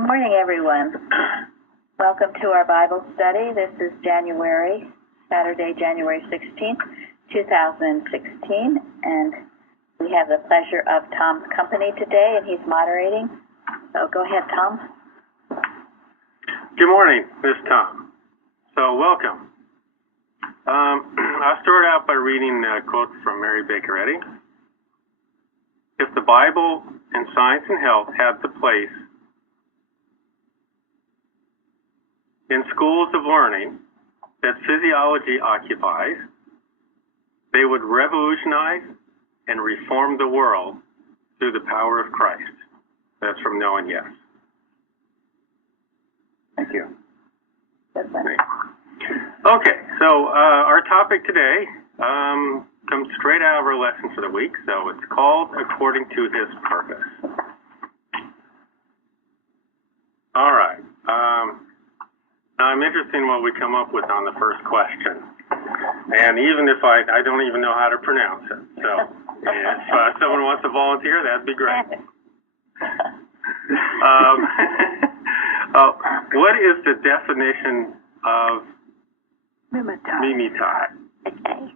Good morning, everyone. Welcome to our Bible study. This is Saturday, January 16th, 2016, and we have the pleasure of Tom's company today, and he's moderating. So go ahead, Tom. Good morning, this is Tom. So welcome. I'll start out by reading a quote from Mary Baker Eddy. If the Bible and science and health had the place in schools of learning that physiology occupies, they would revolutionize and reform the world through the power of Christ. That's from No and Yes. Thank you. Okay, so our topic today comes straight out of our lesson for the week, so it's called According to His Purpose. All right. Now I'm interested in what we come up with on the first question. And even if I don't even know how to pronounce it. So if someone wants to volunteer, that'd be great. What is the definition of mimetai? Okay.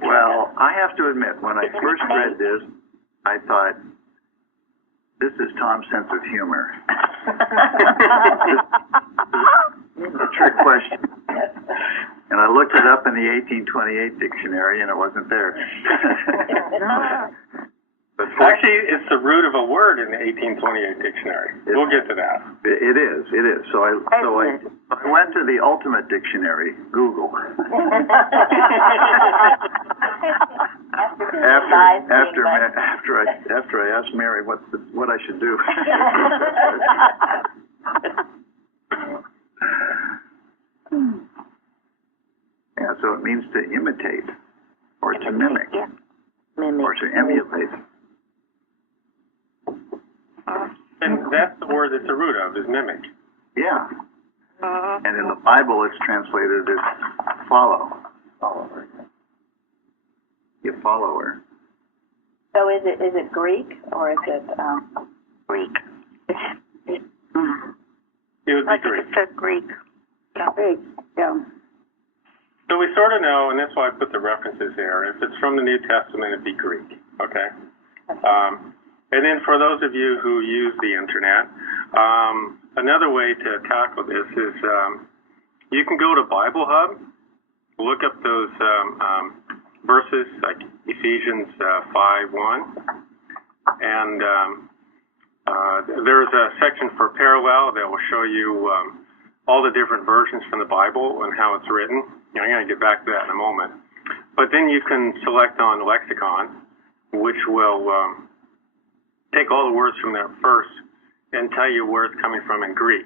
Well, I have to admit, when I first read this, I thought, this is Tom's sense of humor. It's a trick question. And I looked it up in the 1828 dictionary, and it wasn't there. Actually, it's the root of a word in the 1828 dictionary. We'll get to that. It is. So I went to the ultimate dictionary, Google. After I asked Mary what I should do. Yeah, so it means to imitate, or to mimic, or to emulate. And that's the word that's the root of, is mimic. Yeah. And in the Bible, it's translated as follow. Follower. You follower. So is it Greek or is it Greek? It would be Greek. It's a Greek. Greek. Yeah. So we sort of know, and that's why I put the references there. If it's from the New Testament, it'd be Greek. Okay. And then for those of you who use the internet, another way to tackle this is you can go to Bible Hub, look up those verses like Ephesians 5:1, and there's a section for parallel that will show you all the different versions from the Bible and how it's written. I'm going to get back to that in a moment. But then you can select on lexicon, which will take all the words from that first and tell you where it's coming from in Greek.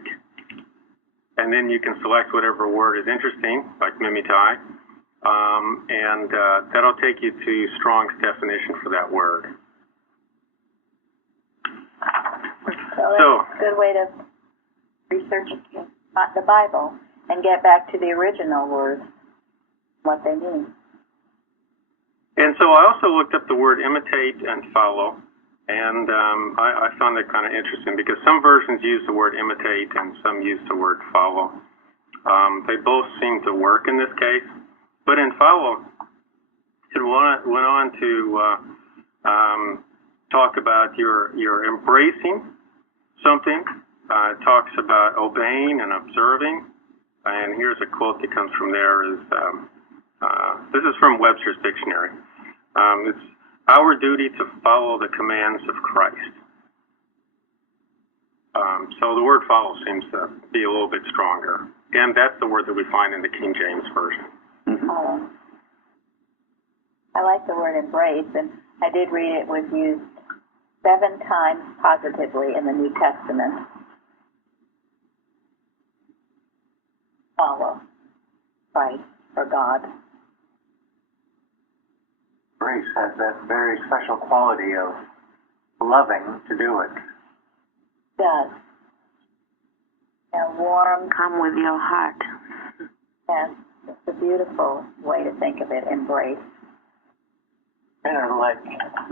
And then you can select whatever word is interesting, like mimetai, and that'll take you to Strong's definition for that word. So that's a good way to research the Bible and get back to the original words, what they mean. And so I also looked up the word imitate and follow. And I found that kind of interesting because some versions use the word imitate and some use the word follow. They both seem to work in this case. But in follow, it went on to talk about your embracing something. It talks about obeying and observing. And here's a quote that comes from there. This is from Webster's Dictionary. It's our duty to follow the commands of Christ. So the word follow seems to be a little bit stronger. And that's the word that we find in the King James Version. Oh. I like the word embrace, and I did read it was used 7 times positively in the New Testament. Follow Christ or God. Grace has that very special quality of loving to do it. Does. And warm. Come with your heart. Yes, it's a beautiful way to think of it, embrace. And it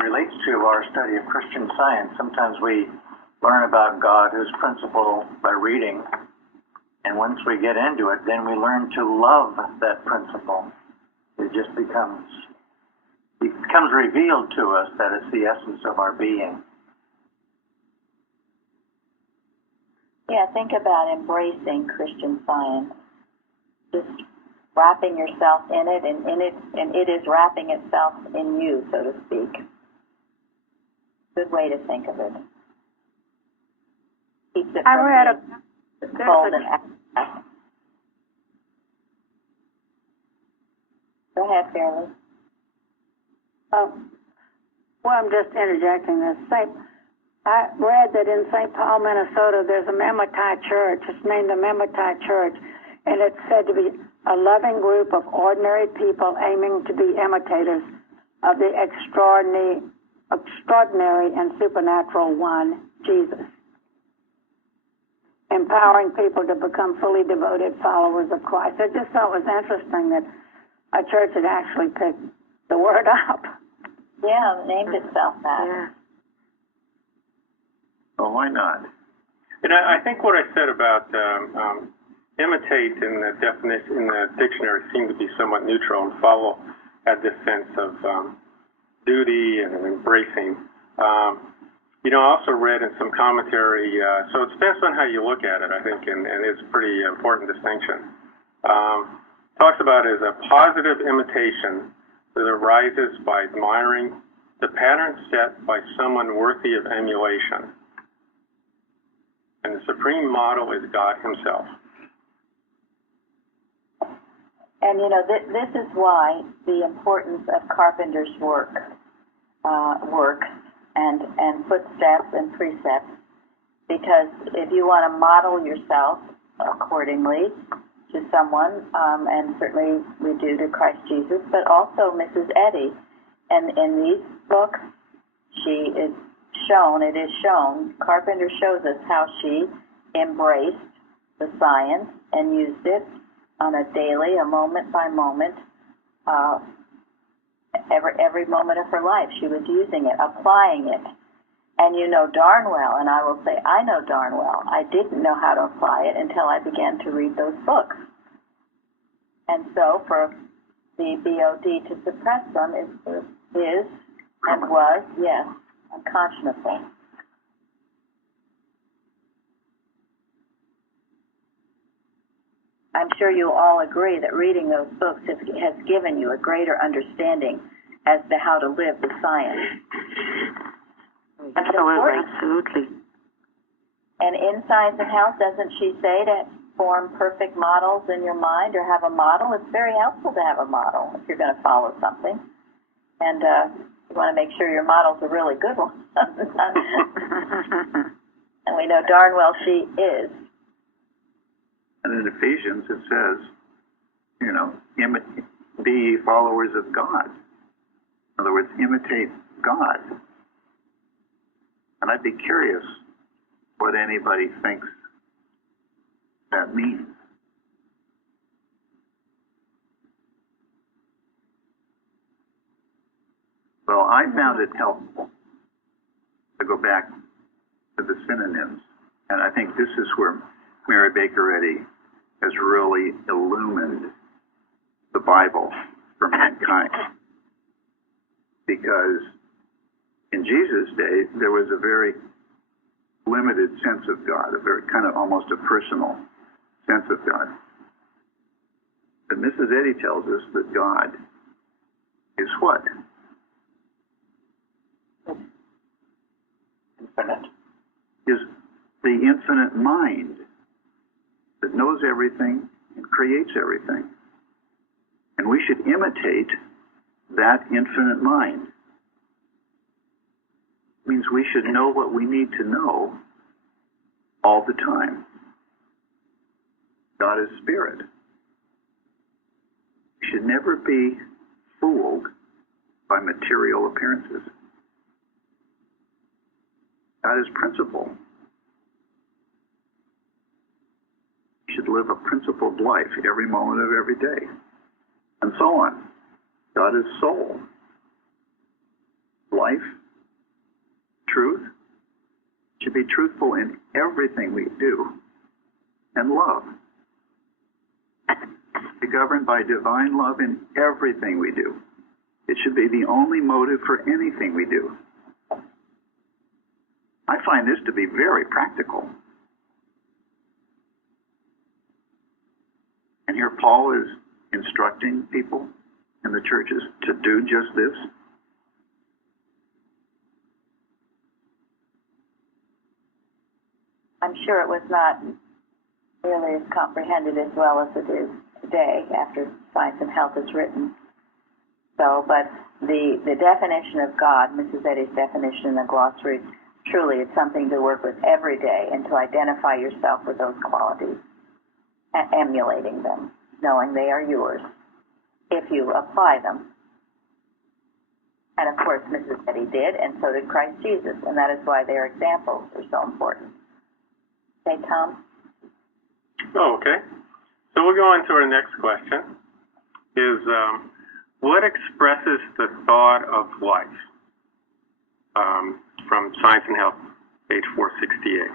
relates to our study of Christian Science. Sometimes we learn about God, His principle, by reading. And once we get into it, then we learn to love that principle. It just becomes revealed to us that it's the essence of our being. Yeah, think about embracing Christian Science. Just wrapping yourself in it, and it is wrapping itself in you, so to speak. Good way to think of it. Keeps it I from read being cold and abstract. Go ahead, Fairley. well, I'm just interjecting this. I read that in St. Paul, Minnesota, there's a Mamertine church. It's named the Mamertine Church, and it's said to be a loving group of ordinary people aiming to be imitators of the extraordinary and supernatural one, Jesus, empowering people to become fully devoted followers of Christ. I just thought it was interesting that a church had actually picked the word up. Yeah, named itself that. Yeah. Well, why not? And I think what I said about imitate in the definition in the dictionary seemed to be somewhat neutral, and follow had this sense of duty and embracing. I also read in some commentary, so it depends on how you look at it, I think, and it's a pretty important distinction. Talks about it as a positive imitation that arises by admiring the pattern set by someone worthy of emulation. And the supreme model is God Himself. And this is why the importance of Carpenter's works and footsteps and precepts, because if you want to model yourself accordingly to someone, and certainly we do to Christ Jesus, but also Mrs. Eddy, and in these books, it is shown, Carpenter shows us how she embraced the science and used it on a daily, a moment by moment, every moment of her life. She was using it, applying it. And you know darn well, and I will say I know darn well, I didn't know how to apply it until I began to read those books. And so for the BOD to suppress them is and was, yes, unconscionable. I'm sure you'll all agree that reading those books has given you a greater understanding as to how to live the science. Absolutely. And in Science and Health, doesn't she say to form perfect models in your mind or have a model? It's very helpful to have a model if you're going to follow something. And you want to make sure your model's a really good one. And we know darn well she is. And in Ephesians it says, be ye followers of God. In other words, imitate God. And I'd be curious what anybody thinks that means. Well, I found it helpful to go back to the synonyms. And I think this is where Mary Baker Eddy has really illumined the Bible for mankind. Because in Jesus' day, there was a very limited sense of God, a very kind of almost a personal sense of God. But Mrs. Eddy tells us that God is what? Infinite. Is the infinite mind that knows everything and creates everything. And we should imitate that infinite mind. It means we should know what we need to know all the time. God is spirit. We should never be fooled by material appearances. God is principle. We should live a principled life every moment of every day, and so on. God is soul. should be truthful in everything we do, and love. Be governed by divine love in everything we do. It should be the only motive for anything we do. I find this to be very practical. And here Paul is instructing people in the churches to do just this. I'm sure it was not really as comprehended as well as it is today after Science and Health is written. So, but the definition of God, Mrs. Eddy's definition in the glossary, truly it's something to work with every day and to identify yourself with those qualities, emulating them, knowing they are yours, if you apply them. And of course, Mrs. Eddy did, and so did Christ Jesus, and that is why their examples are so important. Okay, Tom? Oh, okay. So we'll go on to our next question, is what expresses the thought of life? From Science and Health, page 468.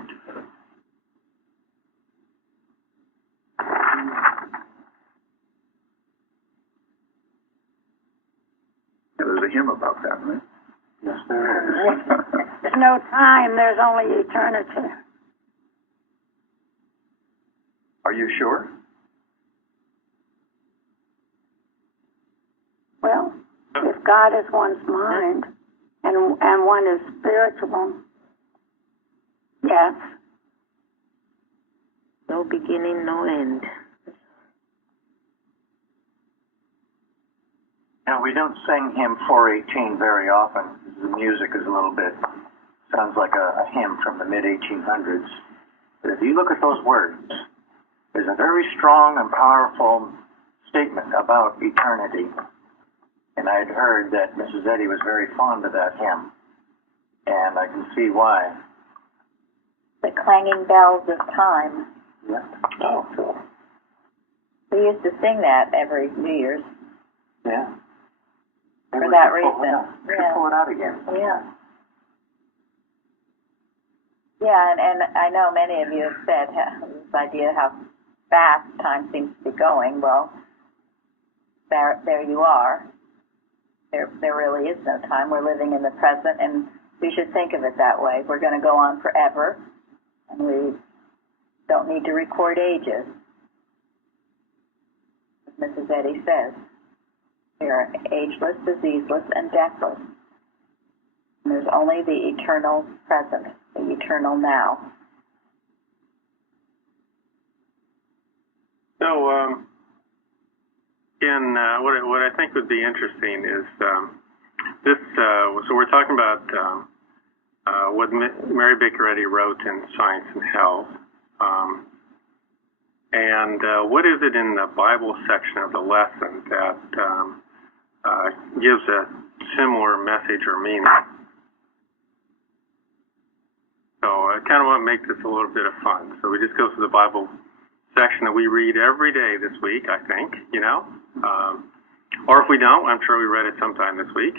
Yeah, there's a hymn about that, right? Yes, there is. There's no time, there's only eternity. Are you sure? Well, if God is one's mind and one is spiritual, yes. No beginning, no end. Now, we don't sing hymn 418 very often. The music is a little bit, sounds like a hymn from the mid-1800s. But if you look at those words, there's a very strong and powerful statement about eternity. And I had heard that Mrs. Eddy was very fond of that hymn. And I can see why. The clanging bells of time. Yeah. Oh, cool. We used to sing that every New Year's. Yeah. For Maybe that we should pull it reason. out. We should pull it out again. Yeah. Yeah, and I know many of you have said this idea how fast time seems to be going. Well, there you are. There really is no time. We're living in the present, and we should think of it that way. We're going to go on forever, and we don't need to record ages. As Mrs. Eddy says, we are ageless, diseaseless, and deathless. And there's only the eternal present, the eternal now. So, what I think would be interesting is this. So we're talking about what Mary Baker Eddy wrote in Science and Health, and what is it in the Bible section of the lesson that gives a similar message or meaning? So I kind of want to make this a little bit of fun. So we just go through the Bible section that we read every day this week, I think, you know. Or if we don't, I'm sure we read it sometime this week.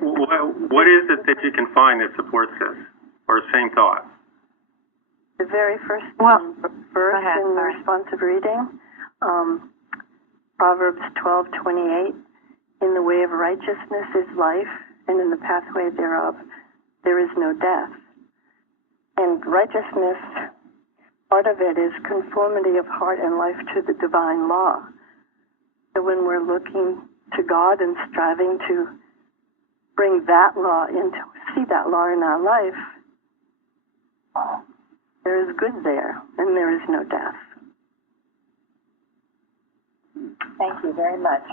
What is it that you can find that supports this, or same thought? The very first verse in the responsive reading, Proverbs 12:28. In the way of righteousness is life, and in the pathway thereof there is no death. And righteousness, part of it is conformity of heart and life to the divine law. So when we're looking to God and striving to bring that law into, see that law in our life, there is good there, and there is no death. Thank you very much.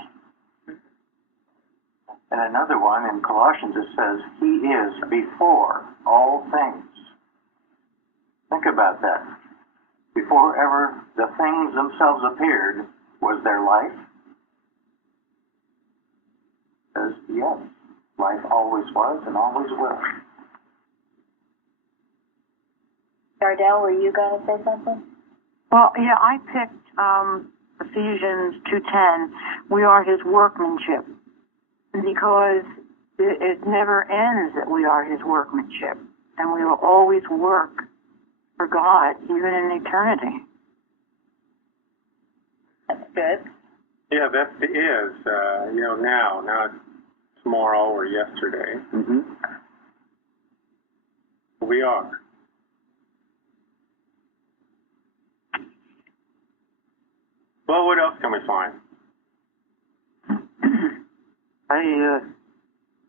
And another one in Colossians, it says, He is before all things. Think about that. Before ever the things themselves appeared, was there life? It says, yes, life always was and always will. Dardell, were you going to say something? Well, yeah, I picked Ephesians 2:10. We are His workmanship, because It never ends that we are his workmanship, and we will always work for God, even in eternity. That's good. Yeah, that's the is, now, not tomorrow or yesterday. Mm-hmm. We are. Well, what else can we find?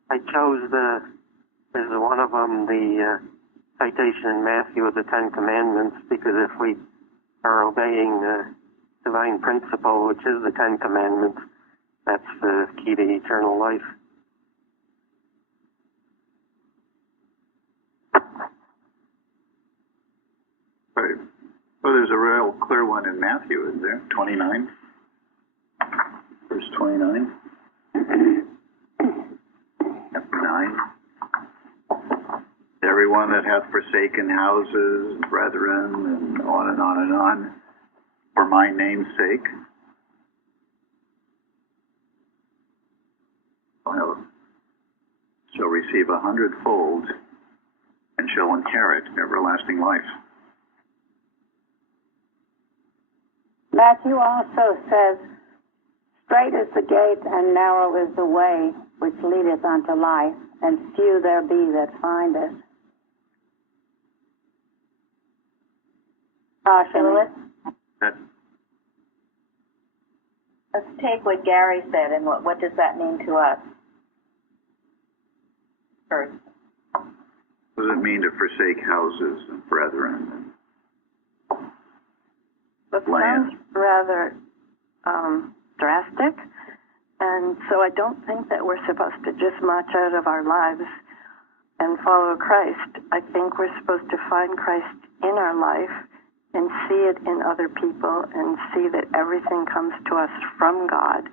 I chose as one of them the citation in Matthew of the Ten Commandments, because if we are obeying the divine principle, which is the Ten Commandments, that's the key to eternal life. Right. Well, there's a real clear one in Matthew, isn't there? 29. Verse 29. Chapter 9. Everyone that hath forsaken houses, and brethren, and on and on and on, for my name's sake, shall receive 100-fold and shall inherit everlasting life. Matthew also says, "Straight is the gate and narrow is the way which leadeth unto life, and few there be that find it." Phyllis, That, let's take what Gary said and what does that mean to us first. what does it mean to forsake houses and brethren? That Land. sounds rather drastic, and so I don't think that we're supposed to just march out of our lives and follow Christ. I think we're supposed to find Christ in our life and see it in other people and see that everything comes to us from God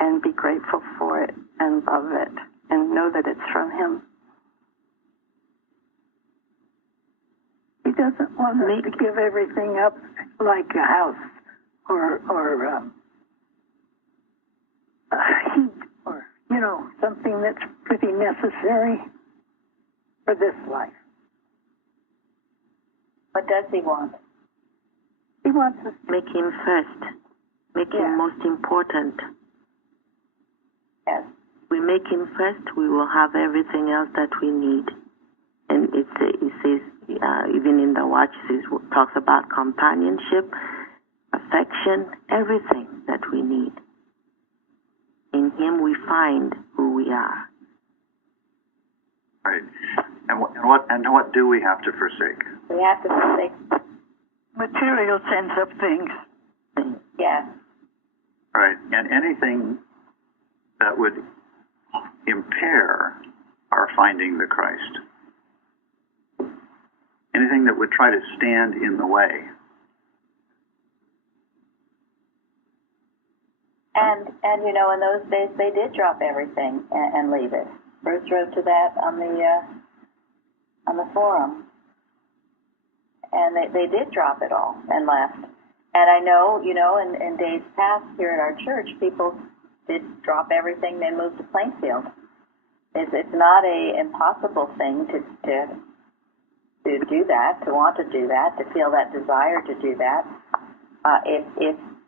and be grateful for it and love it and know that it's from Him. He doesn't want us to give everything up like a house or heat or, something that's pretty necessary for this life. What does he want? He wants us Make him first. Make him most important. Yes. We make him first, we will have everything else that we need. And it says, even in the watch, it talks about companionship, affection, everything that we need. In him we find who we are. Right. And what do we have to forsake? We have to forsake. material sense of things. Yes. Right. And anything that would impair our finding the Christ. Anything that would try to stand in the way. And in those days they did drop everything and leave it. Bruce wrote to that on the forum. And they did drop it all and left. And I know, in days past here at our church, people did drop everything. They moved to Plainfield. It's not a impossible thing to do that, to want to do that, to feel that desire to do that.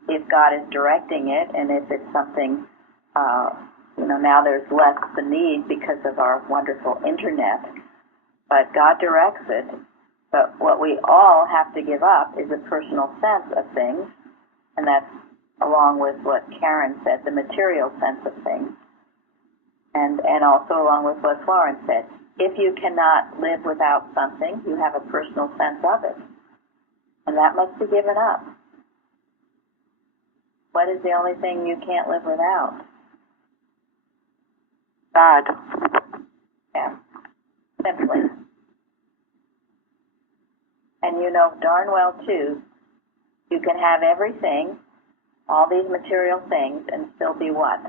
If God is directing it, and if it's something, now there's less the need because of our wonderful internet, but God directs it. But what we all have to give up is a personal sense of things, and that's along with what Karen said, the material sense of things, and also along with what Florence said. If you cannot live without something, you have a personal sense of it, and that must be given up. What is the only thing you can't live without? God. Yeah, simply. And you know darn well, too, you can have everything, all these material things, and still be what?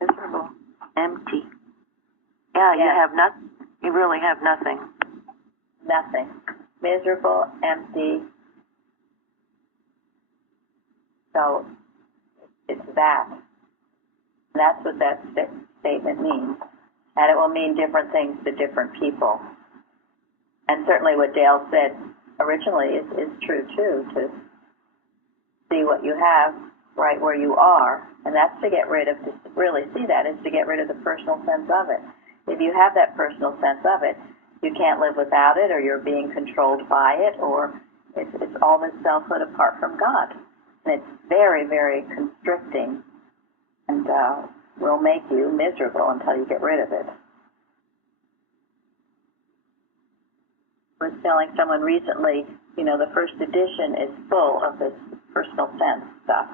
Miserable. Empty. Yeah, Yeah. You really have nothing. Nothing. Miserable, empty. So it's that. And that's what that statement means. And it will mean different things to different people. And certainly what Dale said originally is true too, to see what you have right where you are. And that's to get rid of, to really see that, is to get rid of the personal sense of it. If you have that personal sense of it, you can't live without it, or you're being controlled by it, or it's all this selfhood apart from God. And it's very, very constricting, and will make you miserable until you get rid of it. I was telling someone recently, the first edition is full of this personal sense stuff.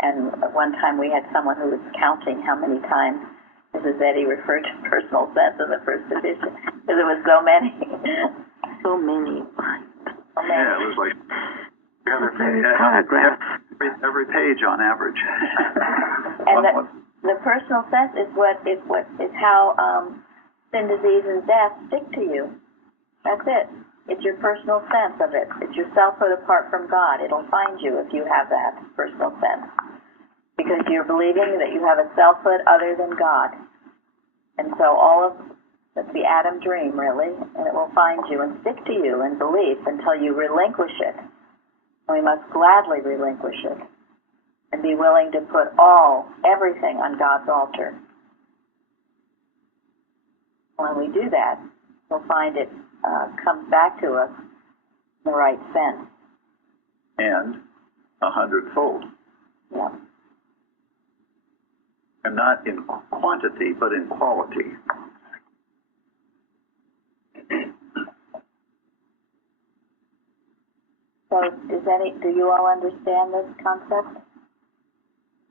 And at one time we had someone who was counting how many times Mrs. Eddy referred to personal sense in the first edition, because there was so many. So many. Yeah, it was like every page on average. And the personal sense is how sin, disease, and death stick to you. That's it. It's your personal sense of it. It's your selfhood apart from God. It'll find you if you have that personal sense, because you're believing that you have a selfhood other than God. And so that's the Adam dream, really, and it will find you and stick to you in belief until you relinquish it. We must gladly relinquish it and be willing to put everything on God's altar. When we do that, we'll find it comes back to us in the right sense. And 100-fold. Yeah. And not in quantity, but in quality. So, do you all understand this concept?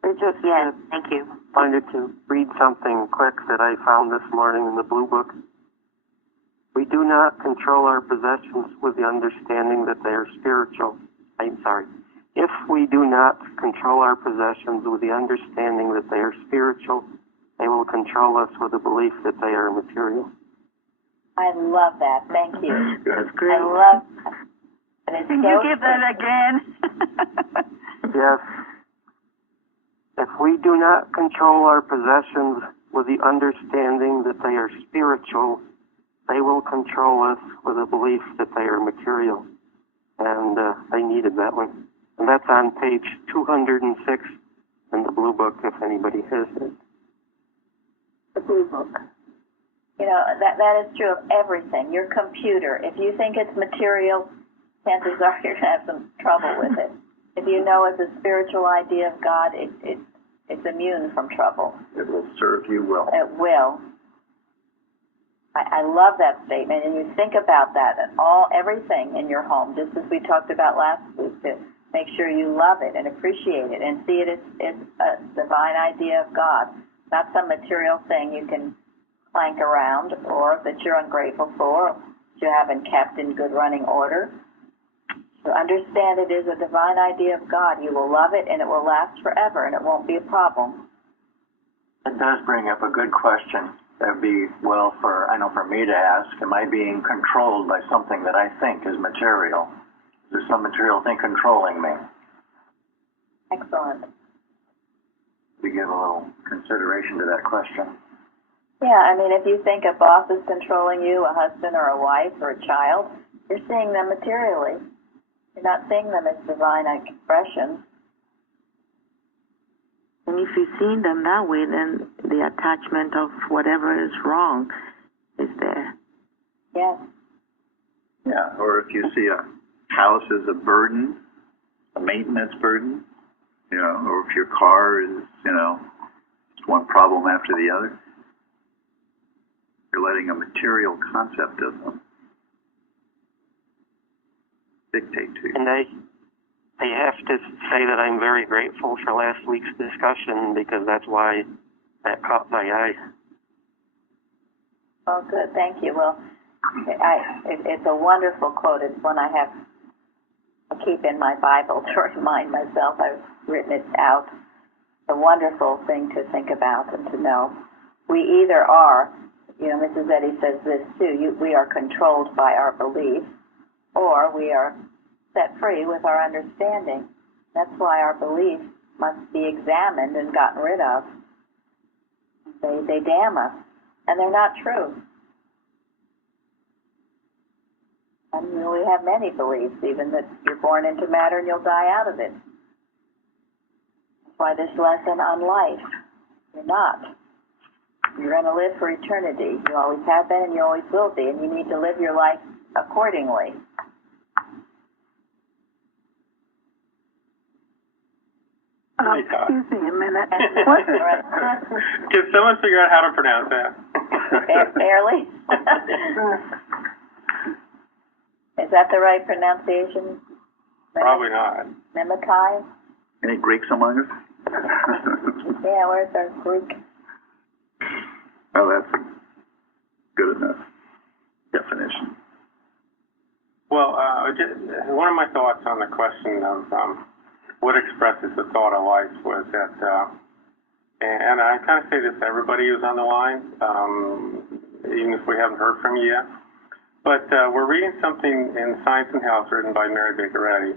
Yes, thank you. Wanted to read something quick that I found this morning in the Blue Book. We do not control our possessions with the understanding that they are spiritual. If we do not control our possessions with the understanding that they are spiritual, they will control us with the belief that they are material. I love that. Thank you. That's great. I love that. Can you give that again? Yes. If we do not control our possessions with the understanding that they are spiritual, they will control us with a belief that they are material. And I needed that one. And that's on page 206 in the Blue Book, if anybody has it. The Blue Book. That is true of everything. Your computer, if you think it's material, chances are you're going to have some trouble with it. If you know it's a spiritual idea of God, it's immune from trouble. It will serve you well. It will. I love that statement, and you think about that and everything in your home, just as we talked about last week, to make sure you love it and appreciate it and see it as a divine idea of God, not some material thing you can clank around or that you're ungrateful for, that you haven't kept in good running order. To understand it is a divine idea of God. You will love it, and it will last forever, and it won't be a problem. It does bring up a good question. That would be for me to ask, am I being controlled by something that I think is material? Is there some material thing controlling me? Excellent. We give a little consideration to that question. Yeah, if you think a boss is controlling you, a husband or a wife or a child, you're seeing them materially. You're not seeing them as divine expressions. And if you're seeing them that way, then the attachment of whatever is wrong is there. Yes. Yeah, or if you see a house as a burden, a maintenance burden, or if your car is, just one problem after the other, you're letting a material concept of them dictate to you. And I have to say that I'm very grateful for last week's discussion, because that's why that caught my eye. Oh, good. Thank you. Well, it's a wonderful quote. It's one I keep in my Bible to remind myself. I've written it out. It's a wonderful thing to think about and to know. We either are, Mrs. Eddy says this too, we are controlled by our beliefs, or we are set free with our understanding. That's why our beliefs must be examined and gotten rid of. they damn us, and they're not true. And we have many beliefs, even that you're born into matter and you'll die out of it. That's why this lesson on life, you're not. You're going to live for eternity. You always have been and you always will be, and you need to live your life accordingly. Excuse me a minute. Can someone figure out how to pronounce that? Barely. Is that the right pronunciation? Probably not. Mimikai? Any Greeks among us? Yeah, where's our Greek? Oh, that's a good enough definition. Well, one of my thoughts on the question of what expresses the thought of life was that, and I kind of say this to everybody who's on the line, even if we haven't heard from you yet, but we're reading something in Science and Health written by Mary Baker Eddy,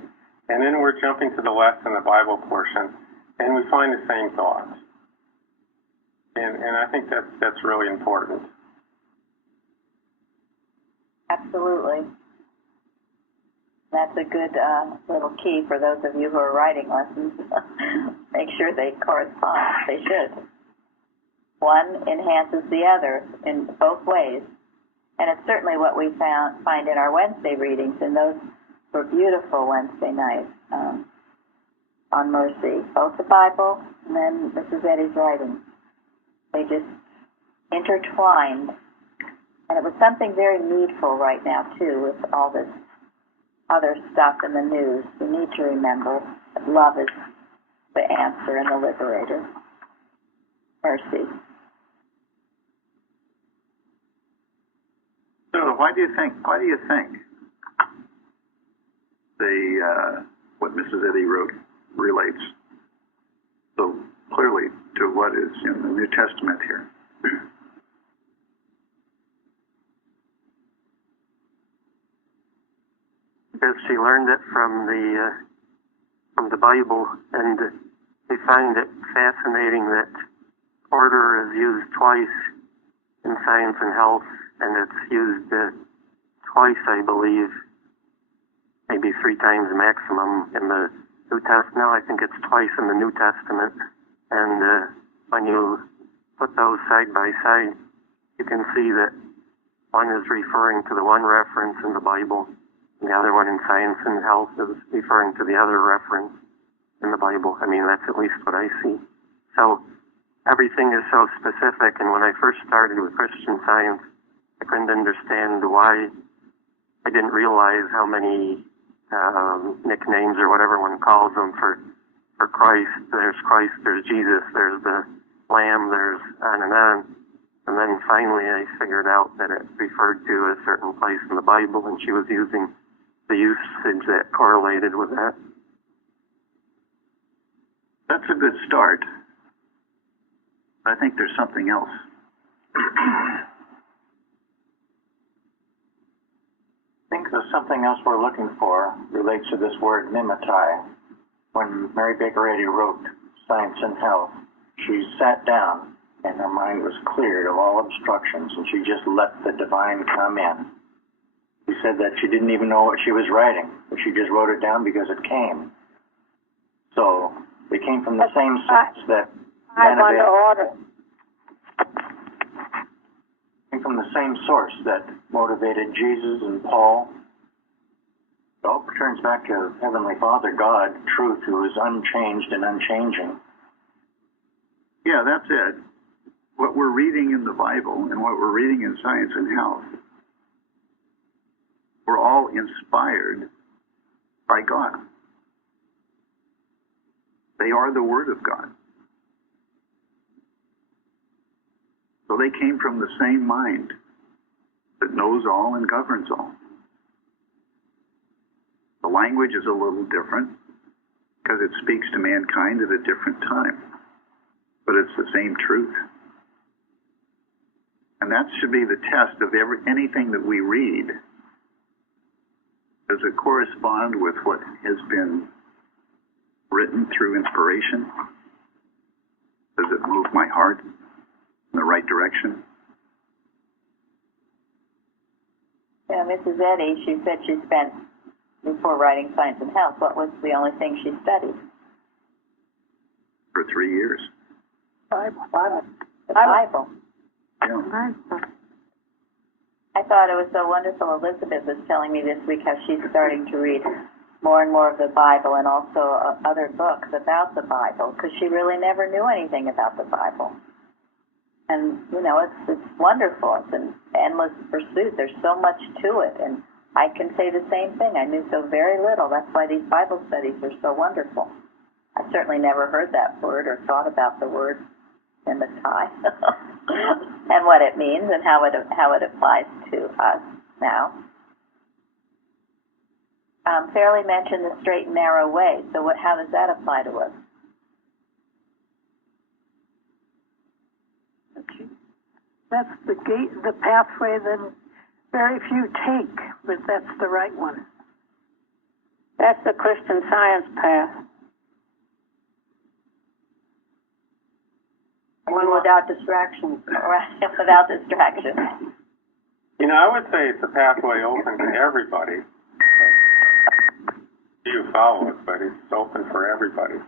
and then we're jumping to the lesson, the Bible portion, and we find the same thoughts. And I think that's really important. Absolutely. That's a good little key for those of you who are writing lessons. Make sure they correspond. They should. One enhances the other in both ways. And it's certainly what we find in our Wednesday readings, and those were beautiful Wednesday nights on mercy. Both the Bible and then Mrs. Eddy's writing. They just intertwined. And it was something very needful right now, too, with all this other stuff in the news. We need to remember that love is the answer and the liberator. Mercy. So why do you think what Mrs. Eddy wrote relates so clearly to what is in the New Testament here? Because she learned it from the Bible, and we find it fascinating that order is used twice in Science and Health, and it's used twice, I believe, maybe 3 times maximum in the New Testament. No, I think it's twice in the New Testament. And when you put those side by side, you can see that one is referring to the one reference in the Bible, and the other one in Science and Health is referring to the other reference in the Bible. I mean, that's at least what I see. So everything is so specific, and when I first started with Christian Science, I couldn't understand why I didn't realize how many nicknames or whatever one calls them for Christ. There's Christ, there's Jesus, there's the Lamb, there's on and on. And then finally I figured out that it referred to a certain place in the Bible, and she was using the usage that correlated with that. That's a good start. I think there's something else. I think there's something else we're looking for relates to this word mimitai. When Mary Baker Eddy wrote Science and Health, she sat down and her mind was cleared of all obstructions, and she just let the divine come in. She said that she didn't even know what she was writing, but she just wrote it down because it came. So they came from the same source that I'm under order. Came from the same source that motivated Jesus and Paul. It all returns back to Heavenly Father, God, truth, who is unchanged and unchanging. Yeah, that's it. What we're reading in the Bible and what we're reading in Science and Health, we're all inspired by God. They are the Word of God. So they came from the same mind that knows all and governs all. The language is a little different because it speaks to mankind at a different time, but it's the same truth. And that should be the test of anything that we read. Does it correspond with what has been written through inspiration? Does it move my heart in the right direction. Yeah, Mrs. Eddy, she said she spent, before writing Science and Health, what was the only thing she studied? For 3 years. Bible. The Bible. Yeah. I thought it was so wonderful. Elizabeth was telling me this week how she's starting to read more and more of the Bible and also other books about the Bible, because she really never knew anything about the Bible. And, you know, it's wonderful. It's an endless pursuit. There's so much to it. And I can say the same thing. I knew so very little. That's why these Bible studies are so wonderful. I certainly never heard that word or thought about the word Thai and what it means and how it applies to us now. Fairly mentioned the straight and narrow way. So how does that apply to us? That's the gate, the pathway that very few take, but that's the right one. That's the Christian Science path. One without distractions. Right, without distractions. You know, I would say it's a pathway open to everybody. You follow it, but it's open for everybody.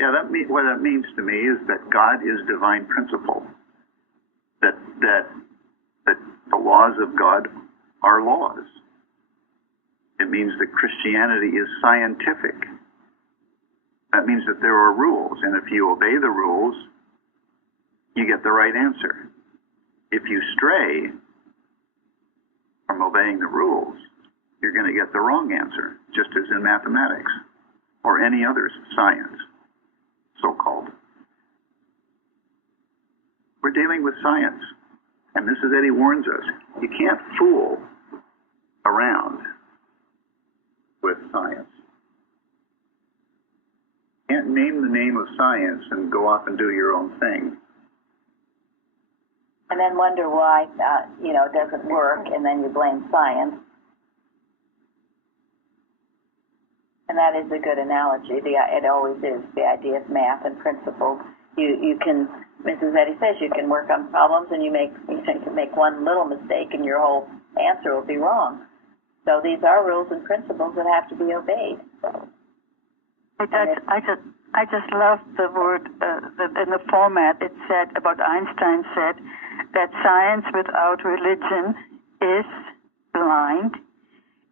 Yeah, what that means to me is that God is divine principle. That the laws of God are laws. It means that Christianity is scientific. That means that there are rules, and if you obey the rules, you get the right answer. If you stray from obeying the rules, you're going to get the wrong answer, just as in mathematics or any other science, so-called. We're dealing with science, and Mrs. Eddy warns us, you can't fool around with science. You can't name the name of science and go off and do your own thing. And then wonder why, it doesn't work, and then you blame science. And that is a good analogy. It always is, the idea of math and principles. You can, Mrs. Eddy says, you can work on problems and you can make one little mistake and your whole answer will be wrong. So these are rules and principles that have to be obeyed. I just love the word in the format. It said about Einstein said that science without religion is blind,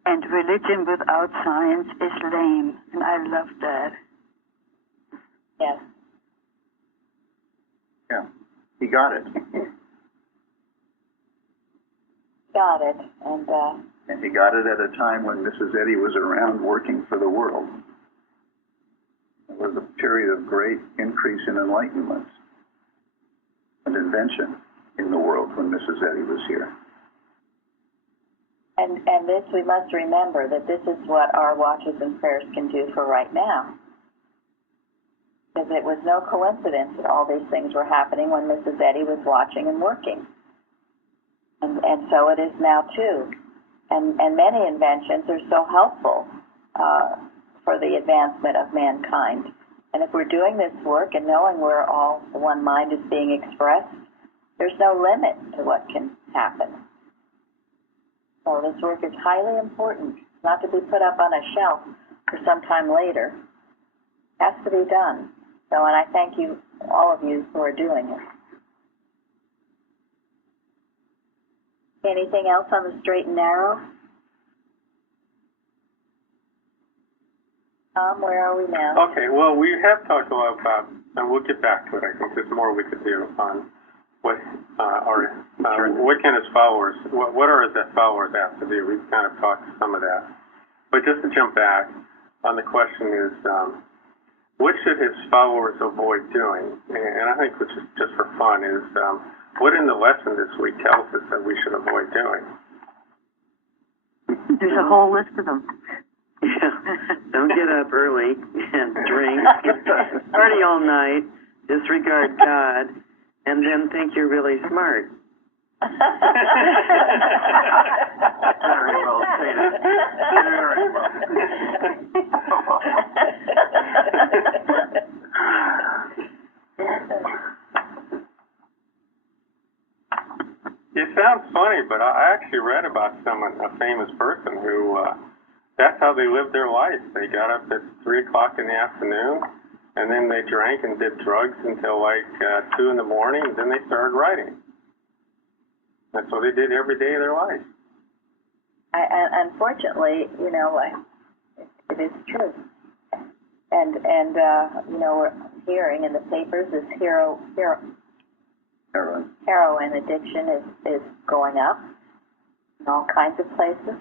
and religion without science is lame. And I love that. Yes. Yeah, he got it. Got it. And he got it at a time when Mrs. Eddy was around working for the world. It was a period of great increase in enlightenment and invention in the world when Mrs. Eddy was here. And this, we must remember that this is what our watches and prayers can do for right now. Because it was no coincidence that all these things were happening when Mrs. Eddy was watching and working. And so it is now too. And many inventions are so helpful for the advancement of mankind. And if we're doing this work and knowing where all the one mind is being expressed, there's no limit to what can happen. So this work is highly important, not to be put up on a shelf for some time later. It has to be done. So, and I thank you, all of you, who are doing it. Anything else on the straight and narrow? Tom, where are we now? Okay, well, we have talked a lot about, and we'll get back to it. I think there's more we could do on what what can his followers, what are it that followers have to do? We've kind of talked some of that. But just to jump back on the question is, what should his followers avoid doing? And I think, which is just for fun, is what in the lesson this week tells us that we should avoid doing? There's a whole list of them. Yeah. Don't get up early and drink, party all night, disregard God, and then think you're really smart. Very well stated. Very well. it sounds funny, but I actually read about a famous person who, that's how they lived their life. They got up at 3 o'clock in the afternoon, and then they drank and did drugs until like 2 in the morning, and then they started writing. That's what they did every day of their life. Unfortunately, it is true. And we're hearing in the papers this heroin addiction is going up in all kinds of places.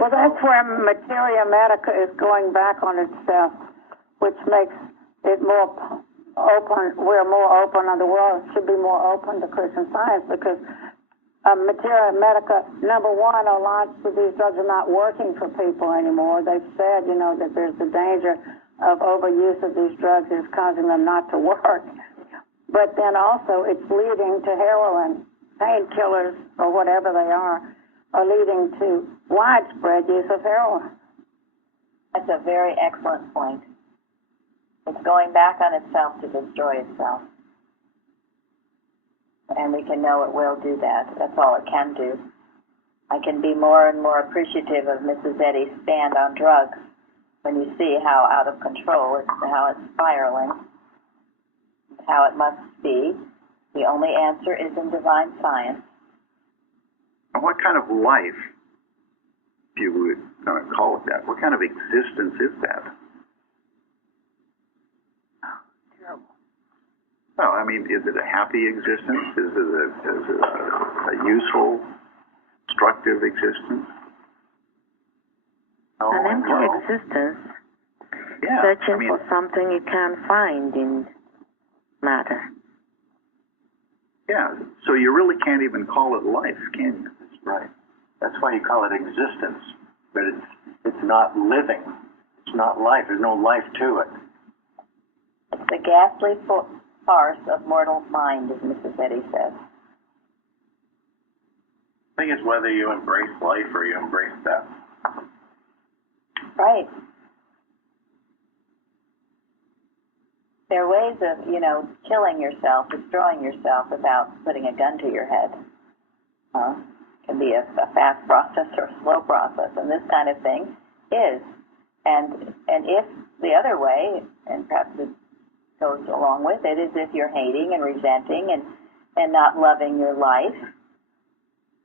Well, that's where Materia Medica is going back on itself, which makes it more open. We're more open, and the world should be more open to Christian Science, because Materia Medica, number one, a lot of these drugs are not working for people anymore. They've said, that there's the danger of overuse of these drugs is causing them not to work. But then also it's leading to heroin, painkillers, or whatever they are leading to widespread use of heroin. That's a very excellent point. It's going back on itself to destroy itself. And we can know it will do that. That's all it can do. I can be more and more appreciative of Mrs. Eddy's stand on drugs when you see how out of control how it's spiraling, how it must be. The only answer is in divine science. And what kind of life, if you would call it that, what kind of existence is that? Well, I mean, is it a happy existence? Is it a useful, constructive existence? An empty existence, Yeah, searching for something you can't find in matter. Yeah, so you really can't even call it life, can you? That's right. That's why you call it existence, but it's not living. It's not life. There's no life to it. It's the ghastly farce of mortal mind, as Mrs. Eddy says. I think it's whether you embrace life or you embrace death. Right. There are ways of, killing yourself, destroying yourself without putting a gun to your head. It can be a fast process or a slow process, and this kind of thing is. And if the other way, and perhaps it goes along with it, is if you're hating and resenting and not loving your life.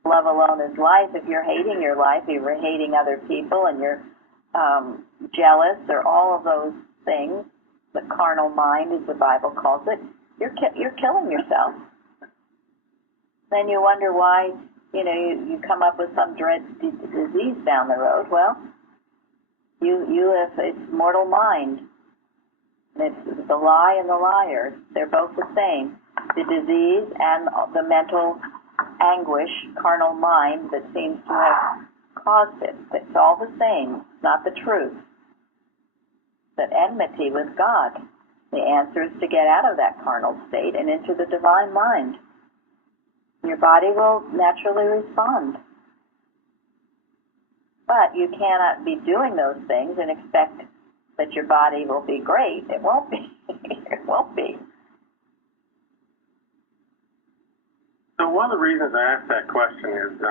Love alone is life. If you're hating your life, if you're hating other people and you're jealous or all of those things, the carnal mind, as the Bible calls it, you're killing yourself. Then you wonder why, you come up with some dread disease down the road. Well, you have, it's mortal mind. And it's the lie and the liar. They're both the same. The disease and the mental anguish, carnal mind that seems to have caused it. It's all the same. It's not the truth. That enmity with God. The answer is to get out of that carnal state and into the divine mind. Your body will naturally respond. But you cannot be doing those things and expect that your body will be great. It won't be. It won't be. So one of the reasons I asked that question is,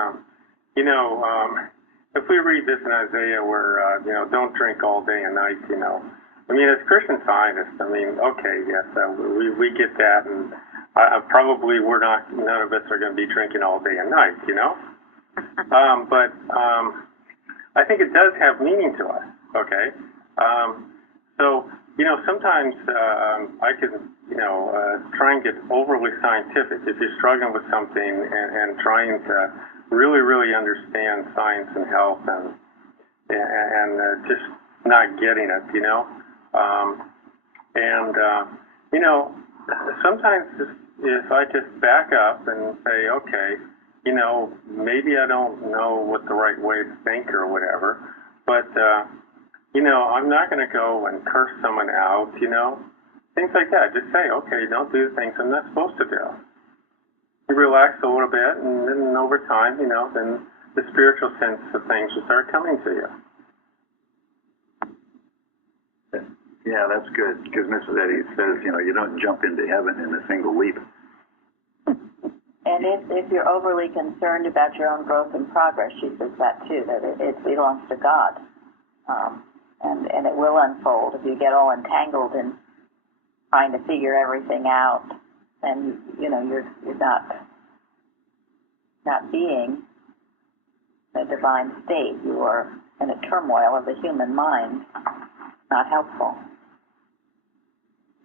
if we read this in Isaiah where, don't drink all day and night, as Christian Scientists, okay, yes, we get that, and probably none of us are going to be drinking all day and night, but I think it does have meaning to us, okay? Sometimes I can, try and get overly scientific. If you're struggling with something and trying to really, really understand science and health and just not getting it, sometimes if I just back up and say, okay, maybe I don't know what the right way to think or whatever, but, I'm not going to go and curse someone out, things like that. Just say, okay, don't do the things I'm not supposed to do. You relax a little bit, and then over time, then the spiritual sense of things will start coming to you. Yeah, that's good, because Mrs. Eddy says, you don't jump into heaven in a single leap. And And if you're overly concerned about your own growth and progress, she says that too, that it belongs to God. And it will unfold. If you get all entangled in trying to figure everything out, then you're not being a divine state. You are in a turmoil of the human mind. Not helpful.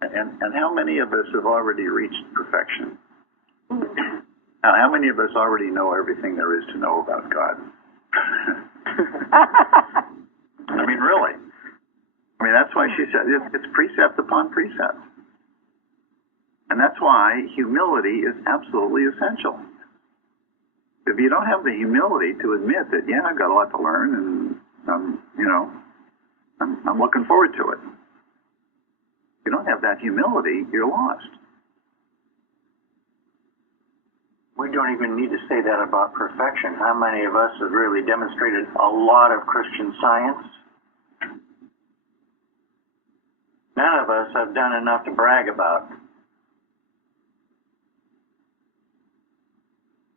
And how many of us have already reached perfection? Now, how many of us already know everything there is to know about God? I mean, really. I mean, that's why she said it's precept upon precept. And that's why humility is absolutely essential. If you don't have the humility to admit that, yeah, I've got a lot to learn, and I'm looking forward to it. If you don't have that humility, you're lost. We don't even need to say that about perfection. How many of us have really demonstrated a lot of Christian Science? None of us have done enough to brag about.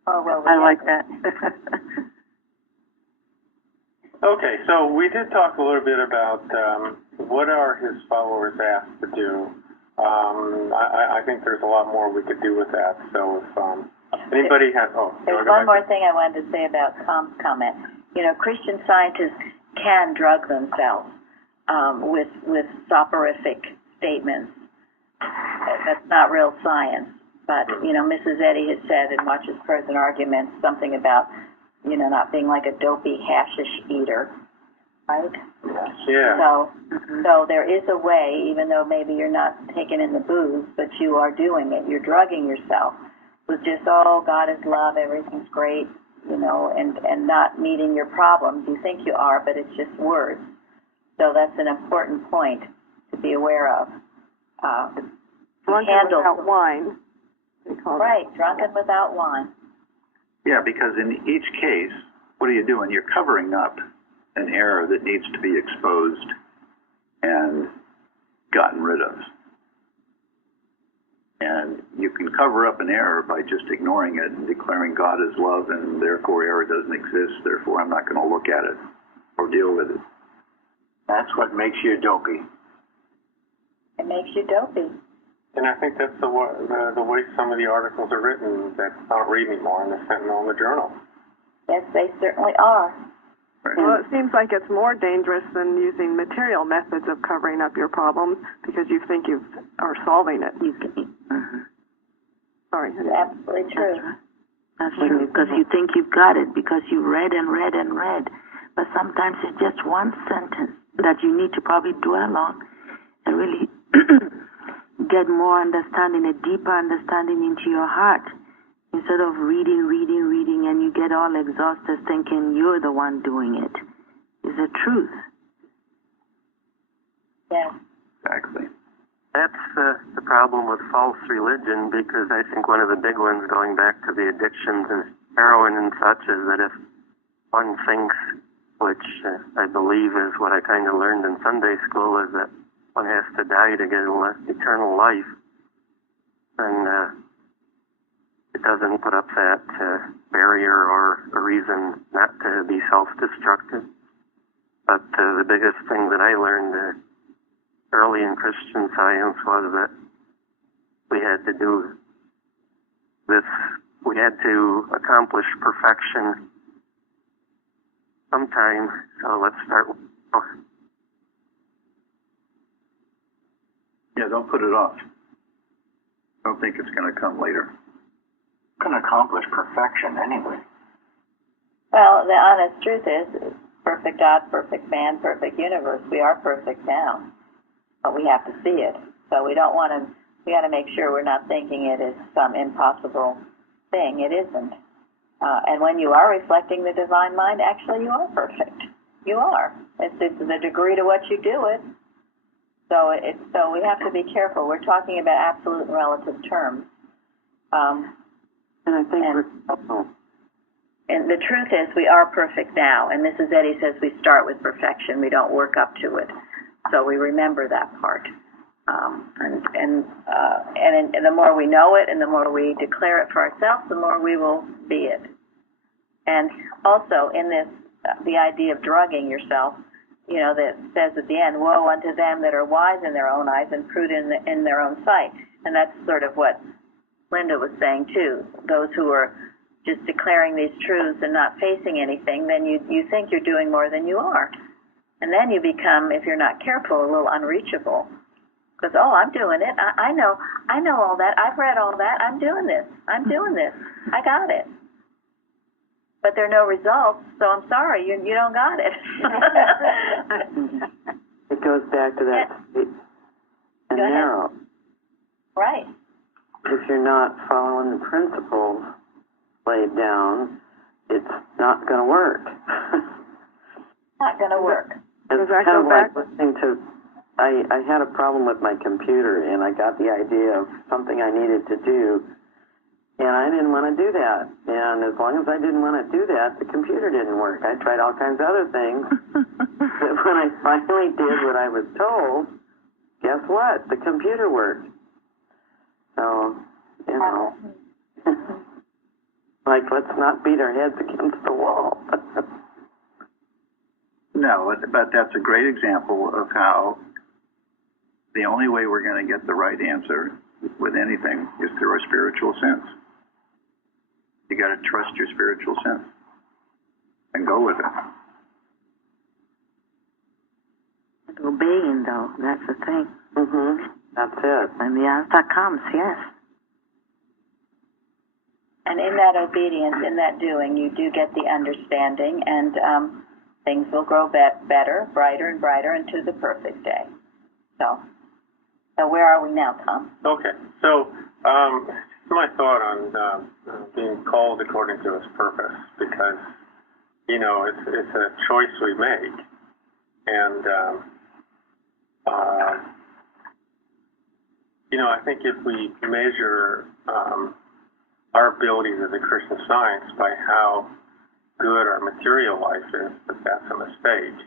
Oh, well, I like that. Okay, so we did talk a little bit about what are his followers asked to do. I think there's a lot more we could do with that. So if anybody has, there's one more thing I wanted to say about Tom's comment. Christian scientists can drug themselves with soporific statements. That's not real science. But, Mrs. Eddy has said in Watch's Prayers and Arguments something about, not being like a dopey hashish eater, right? Yeah. So there is a way, even though maybe you're not taking in the booze, but you are doing it. You're drugging yourself with just, God is love, everything's great, and not meeting your problems. You think you are, but it's just words. So that's an important point to be aware of. Drunken without wine. Right, drunken without wine. Yeah, because in each case, what are you doing? You're covering up an error that needs to be exposed and gotten rid of. And you can cover up an error by just ignoring it and declaring God is love, and therefore error doesn't exist, therefore I'm not going to look at it or deal with it. That's what makes you dopey. It makes you dopey. And I think that's the way some of the articles are written that I don't read anymore in the Sentinel and the Journal. Yes, they certainly are. Right. Well, it seems like it's more dangerous than using material methods of covering up your problems because you think you are solving it. Sorry. It's absolutely true. That's true, because you think you've got it because you read and read and read. But sometimes it's just one sentence that you need to probably dwell on and really get more understanding, a deeper understanding into your heart, instead of reading, and you get all exhausted thinking you're the one doing it. It's the truth. Yeah. Exactly. That's the problem with false religion, because I think one of the big ones, going back to the addictions and heroin and such, is that if one thinks, which I believe is what I kind of learned in Sunday school, is that one has to die to get eternal life, then it doesn't put up that barrier or a reason not to be self-destructive. But the biggest thing that I learned early in Christian Science was that we had to do this, we had to accomplish perfection sometime. So let's start with Yeah, don't put it off. Don't think it's going to come later. Can accomplish perfection anyway. Well, the honest truth is, perfect God, perfect man, perfect universe. We are perfect now, but we have to see it. So we don't want to. We got to make sure we're not thinking it is some impossible thing. It isn't. And when you are reflecting the divine mind, actually, you are perfect. You are. It's the degree to which you do it. So we have to be careful. We're talking about absolute and relative terms. And I think and the truth is, we are perfect now. And Mrs. Eddy says we start with perfection. We don't work up to it. So we remember that part. And the more we know it and the more we declare it for ourselves, the more we will be it. And also in this, the idea of drugging yourself, that says at the end, woe unto them that are wise in their own eyes and prudent in their own sight. And that's sort of what Linda was saying too. Those who are just declaring these truths and not facing anything, then you think you're doing more than you are. And then you become, if you're not careful, a little unreachable. Because, I'm doing it. I know all that. I've read all that. I'm doing this. I got it. But there are no results, so I'm sorry, you don't got it. It goes back to that straight and narrow. Right. If you're not following the principles laid down, it's not going to work. Not going to work. It's kind of like listening to, I had a problem with my computer, and I got the idea of something I needed to do, and I didn't want to do that. And as long as I didn't want to do that, the computer didn't work. I tried all kinds of other things. But when I finally did what I was told, guess what? The computer worked. So, like, let's not beat our heads against the wall. No, but that's a great example of how the only way we're going to get the right answer with anything is through our spiritual sense. You got to trust your spiritual sense and go with it. Obeying, though, that's the thing. That's it. And the answer comes, yes. And in that obedience, in that doing, you do get the understanding, and things will grow better, brighter and brighter into the perfect day. So where are we now, Tom? Okay. So my thought on being called according to His purpose, because it's a choice we make, and I think if we measure our abilities as a Christian Science by how good our material life is, that's a mistake.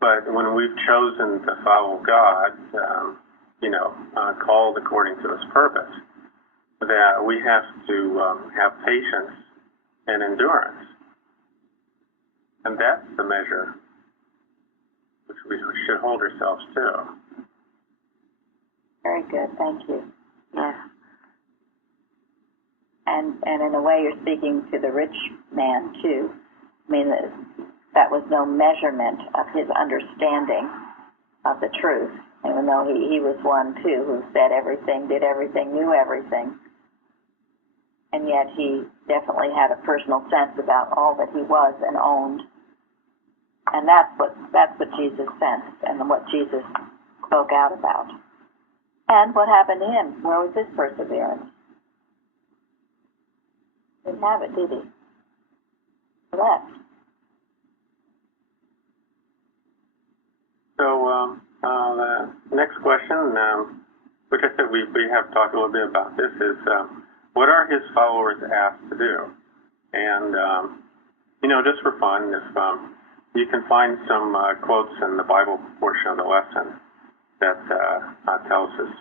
But when we've chosen to follow God, called according to His purpose, that we have to have patience and endurance. And that's the measure which we should hold ourselves to. Very good, thank you. Yes. And in a way, you're speaking to the rich man too. I mean, that was no measurement of his understanding of the truth, even though he was one too who said everything, did everything, knew everything. And yet he definitely had a personal sense about all that he was and owned. And that's what Jesus sensed and what Jesus spoke out about. And what happened to him? Where was his perseverance? Didn't have it, did he? He left. So the next question, which I said we have talked a little bit about this, is what are His followers asked to do? And, just for fun, if you can find some quotes in the Bible portion of the lesson that tells us,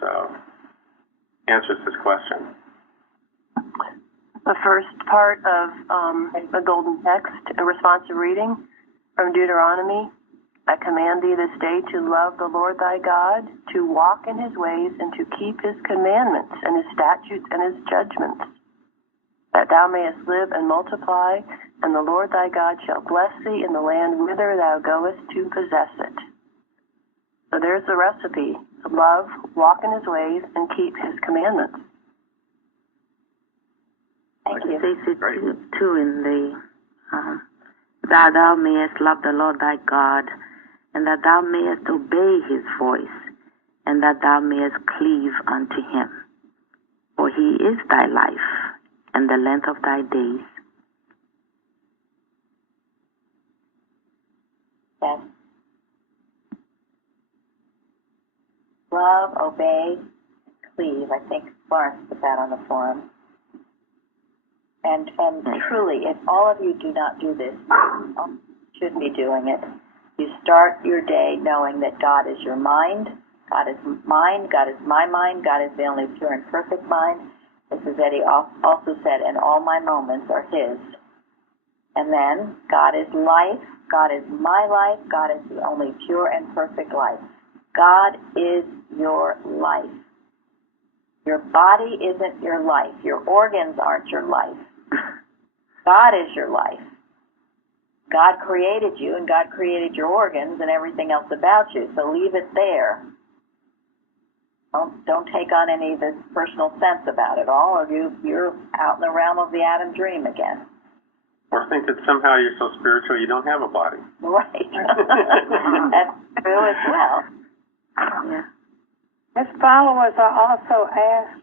answers this question. The first part of the Golden Text, a responsive reading from Deuteronomy. I command thee this day to love the Lord thy God, to walk in His ways, and to keep His commandments and His statutes and His judgments, that thou mayest live and multiply, and the Lord thy God shall bless thee in the land whither thou goest to possess it. So there's the recipe: to love, walk in His ways, and keep His commandments. Thank you. It says it too in the that thou mayest love the Lord thy God, and that thou mayest obey His voice, and that thou mayest cleave unto Him. For He is thy life, and the length of thy days. Yes. Love, obey, cleave. I think Florence put that on the forum. And truly, if all of you do not do this, you should be doing it. You start your day knowing that God is your mind, God is mind, God is my mind, God is the only pure and perfect mind. Mrs. Eddy also said, and all my moments are His. And then, God is life, God is my life, God is the only pure and perfect life. God is your life. Your body isn't your life. Your organs aren't your life. God is your life. God created you, and God created your organs and everything else about you, so leave it there. Don't take on any of this personal sense about it all, or you're out in the realm of the Adam dream again. Or think that somehow you're so spiritual you don't have a body. Right. That's true as well. Yeah. His followers are also asked,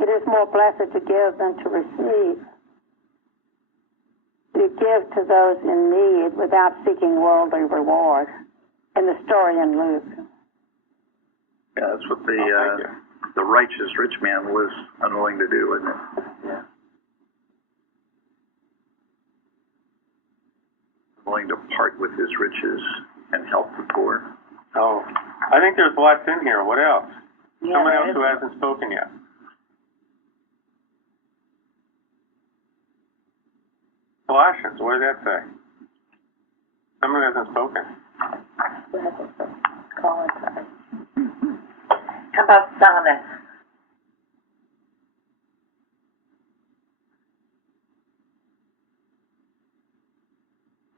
it is more blessed to give than to receive. To give to those in need without seeking worldly reward. In the story in Luke. Yeah, that's what the righteous rich man was unwilling to do, wasn't it? Yeah. Willing to part with his riches and help the poor. Oh, I think there's lots in here. What else? Yeah, Someone else who hasn't spoken yet. Colossians, what does that say? Someone hasn't spoken. How about Sana?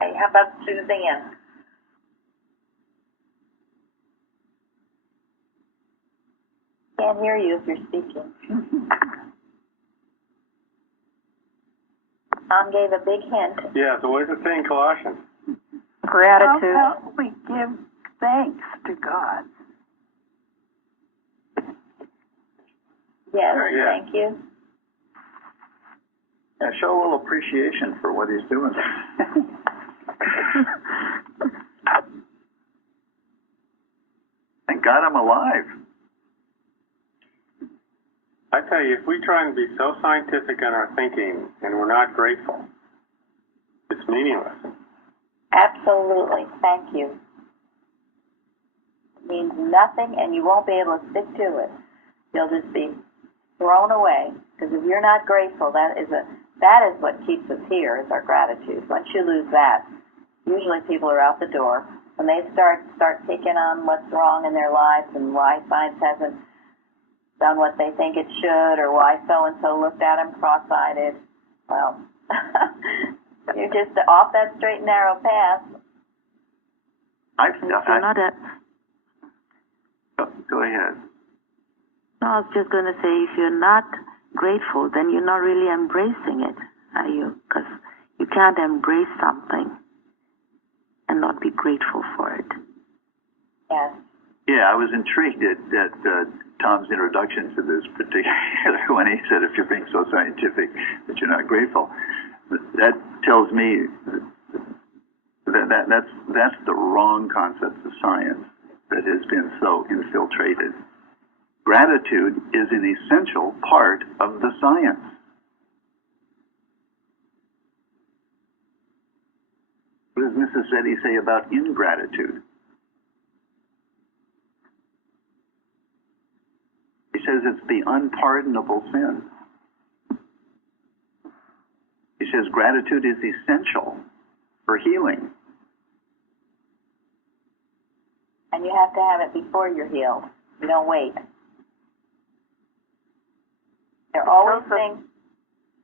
Hey, how about Suzanne? Can't hear you if you're speaking. Tom gave a big hint. Yeah, so what does it say in Colossians? Gratitude. How we give thanks to God. Yes, Yeah. thank you. Yeah, show a little appreciation for what he's doing. Thank God I'm alive. I tell you, if we try and be so scientific in our thinking and we're not grateful, it's meaningless. Absolutely, thank you. It means nothing, and you won't be able to stick to it. You'll just be thrown away. Because if you're not grateful, that is what keeps us here, is our gratitude. Once you lose that, usually people are out the door. When they start picking on what's wrong in their lives and why science hasn't done what they think it should, or why so-and-so looked at them cross-eyed, well, you're just off that straight and narrow path. Go ahead. No, I was just going to say, if you're not grateful, then you're not really embracing it, are you? Because you can't embrace something and not be grateful for it. Yes. Yeah, I was intrigued at Tom's introduction to this particular when he said, if you're being so scientific that you're not grateful. That tells me that's the wrong concept of science that has been so infiltrated. Gratitude is an essential part of the science. What does Mrs. Eddy say about ingratitude? He says it's the unpardonable sin. He says gratitude is essential for healing. And you have to have it before you're healed. You don't wait. There are always things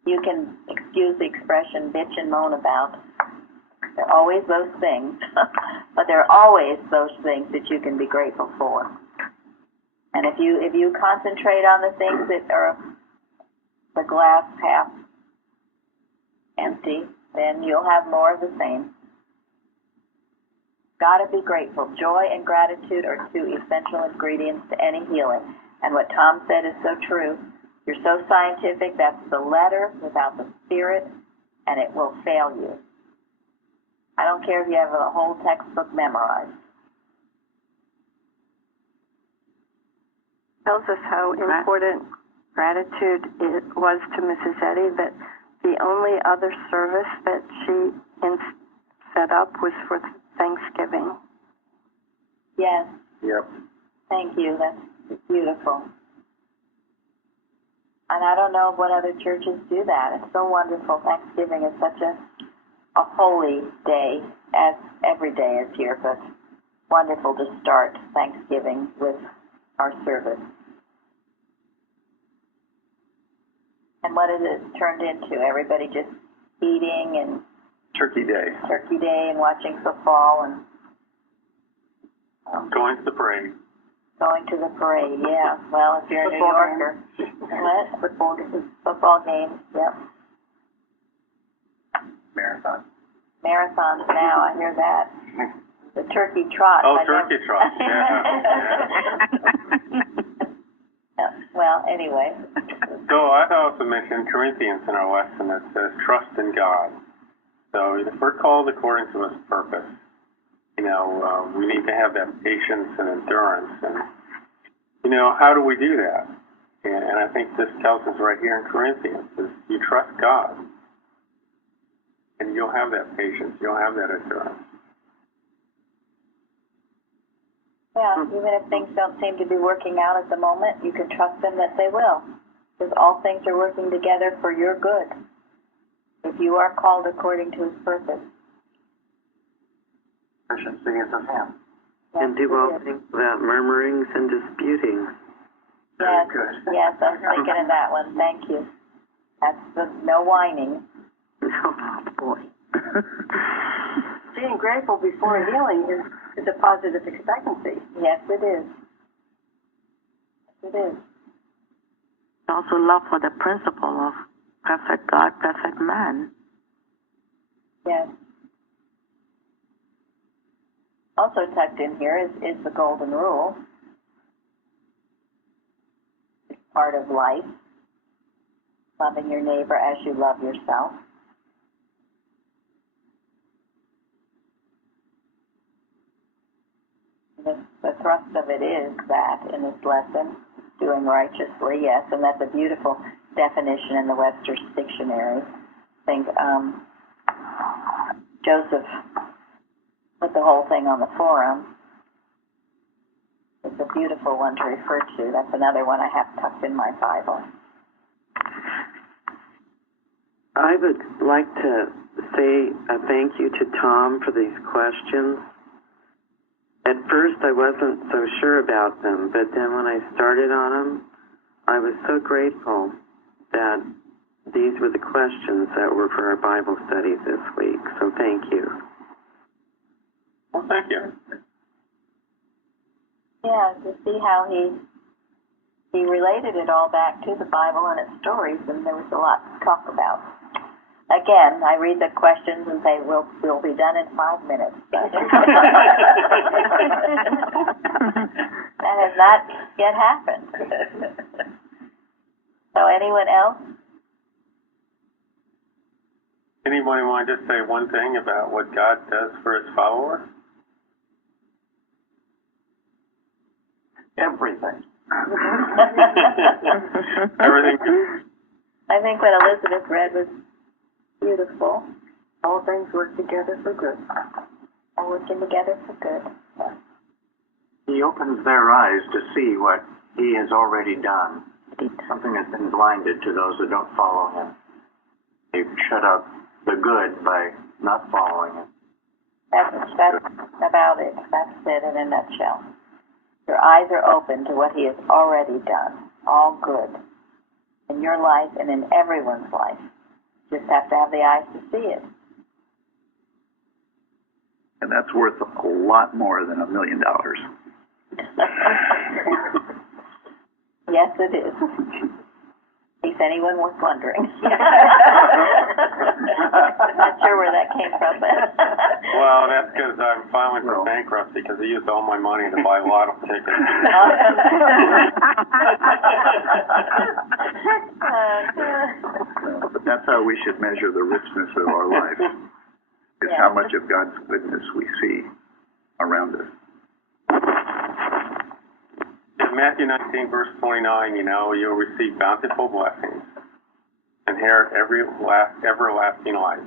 you can, excuse the expression, bitch and moan about. There are always those things. But there are always those things that you can be grateful for. And if you concentrate on the things that are the glass half empty, then you'll have more of the same. Gotta be grateful. Joy and gratitude are two essential ingredients to any healing. And what Tom said is so true. You're so scientific, that's the letter without the spirit, and it will fail you. I don't care if you have a whole textbook memorized. Tells us how important gratitude was to Mrs. Eddy, that the only other service that she set up was for Thanksgiving. Yes, Yep. Thank you. That's beautiful. And I don't know what other churches do that. It's so wonderful. Thanksgiving is such a holy day, as every day is here, but wonderful to start Thanksgiving with our service. And what has it turned into? Everybody just eating and Turkey Day. Turkey Day and watching football and Going to the parade. going to the parade. Yeah. Well, if you're a New Yorker, what? Football games. Yep. Marathon. Marathons now. I hear that. The turkey trot. Oh, turkey trot. Yeah. Yeah. Well, anyway. So I also mentioned Corinthians in our lesson that says trust in God. So if we're called according to His purpose, we need to have that patience and endurance. And, how do we do that? And I think this tells us right here in Corinthians is you trust God. And you'll have that patience. You'll have that endurance. Yeah, even if things don't seem to be working out at the moment, you can trust Him that they will. Because all things are working together for your good. If you are called according to His purpose. Sufficiency is of Him. And do all things without murmurings and disputings. Yes, Good. yes, I was thinking of that one. Thank you. That's the no whining. Oh, boy. Being grateful before healing is a positive expectancy. Yes, it is. It is. Also love for the principle of perfect God, perfect man. Yes. Also tucked in here is the golden rule. It's part of life. Loving your neighbor as you love yourself. The thrust of it is that in this lesson, doing righteously, yes, and that's a beautiful definition in the Webster's Dictionary. I think Joseph put the whole thing on the forum. It's a beautiful one to refer to. That's another one I have tucked in my Bible. I would like to say a thank you to Tom for these questions. At first, I wasn't so sure about them, but then when I started on them, I was so grateful that these were the questions that were for our Bible studies this week. So thank you. Well, thank you. Yeah, to see how he related it all back to the Bible and its stories, and there was a lot to talk about. Again, I read the questions and say, we'll be done in 5 minutes. That has not yet happened. So anyone else? Anybody want to just say one thing about what God does for His followers? Everything. Everything. I think what Elizabeth read was beautiful. All things work together for good. All working together for good. Yeah. He opens their eyes to see what He has already done. Something that's been blinded to those that don't follow Him. They shut out the good by not following Him. That's about it. That's it in a nutshell. Your eyes are open to what He has already done. All good. In your life and in everyone's life. Just have to have the eyes to see it. And that's worth a lot more than $1 million. Yes, it is. In case anyone was wondering. Not sure where that came from. Well, that's because I'm filing for bankruptcy because I used all my money to buy lotto tickets. But that's how we should measure the richness of our life. Is how much of God's goodness we see around us. In Matthew 19, verse 29, you'll receive bountiful blessings, inherit everlasting life.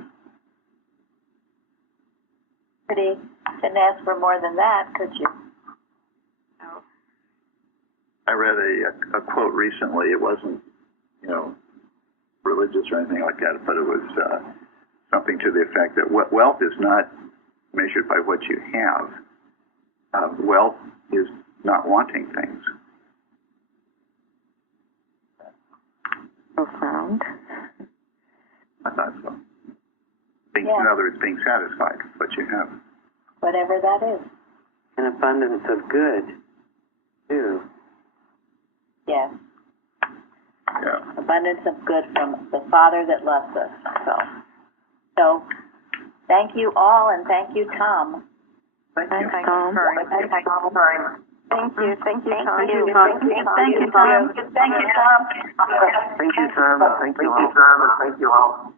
Couldn't ask for more than that, could you? I read a quote recently. It wasn't, religious or anything like that, but it was something to the effect that wealth is not measured by what you have. Wealth is not wanting things. Profound. I thought so. In other words, being satisfied with what you have. Whatever that is. An abundance of good, too. Yes. Yeah. Abundance of good from the Father that loves us. So thank you all, and thank you, Tom. Thank you. Thanks, Tom. Thank you, Tom. Thank you, Tom. Thank you, Tom. Thank you, Thank Tom. you, Tom. Thank you all.